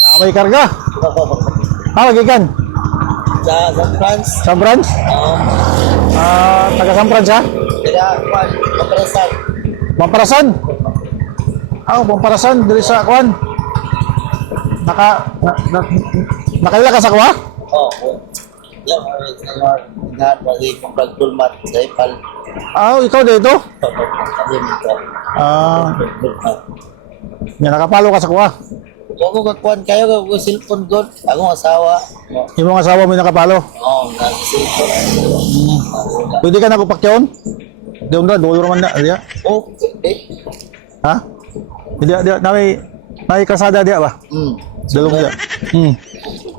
Ah, may karga. Ah, magikan. Sa San France, San Franz? um, Ah, taga San Franz ha? kaya kwan, maprasan. Pamparasan. Ah, oh, pamparasan diri sa kwan. Naka na, na, nakaila ka sa kuha? Oh, oh. Yan, ay, ngayon, lahat lagi kong pagdulmat sa ipal. Ah, ikaw dito? Sabi mo ko, Ah, yan nakapalo ka sa kuha. Kung ako kakuan kayo, kung cellphone god, akong asawa. Oh, mga asawa mo yung nakapalo. oh nag-cellphone. Pwede ka na kupakyaon? Doon na, doon naman na. Diya. Oh, eh. Ha? Hindi, di, na may, may kasada diya ba? Hmm. Dalawang diya. Hmm.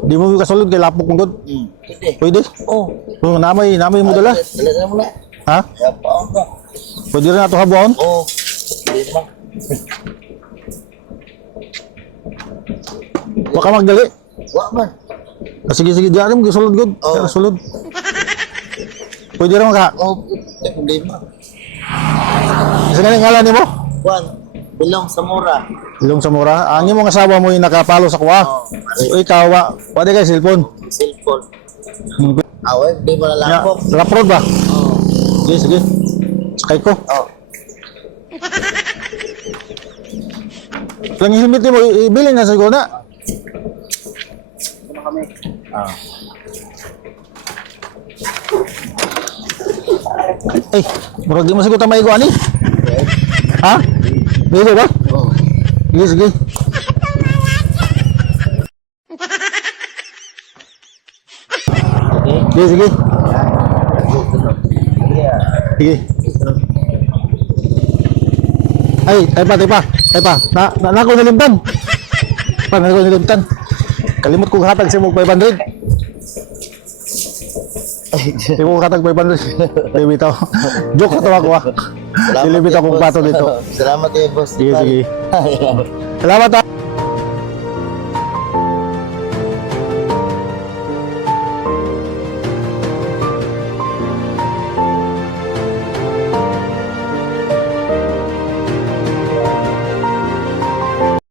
Di mo kasulod kay lapok mo doon. Hmm. Pwede. Pwede. Oh. Kung namay, namay mo dala. Dala na mo na. Ha? Ako ba? Pwede rin nato habuon. Oh. Lima. Baka magdali. Wa man. Ah, sige, sige, diyan mo, sulod good. Oo. Oh. Sulod. Pwede rin maka. Oh, lima. Isa nga ngalan ni mo? Kwan, bilong sa mura. Ilong sa mura. Ang iyong mga asawa mo yung nakapalo sa kuha. Oh, O ikaw, wa, pwede kay cellphone. cellphone. Hmm. Away, di mo na lang Ya, po. raprod ba? Oh. Sige, sige. Sakay ko. Oh. Lang helmet mo, i- ibili na siguro na. Ah. Ay, murag di mo siguro tamay ko ani. Ha? Dito ba? Oh. Sige, sige. Sige, sige. Sige. Ay, ay pa, ay pa, ay pa. Na, na, na ako nalimtan. Pa, na ako nalimtan. Kalimot ko hatag sa mo 500. Di mo katag 500. Baby to. Joke to ako ah. Salamat kay akong pato dito. Salamat kay boss. Sige, sige. Salamat. Salamat ah.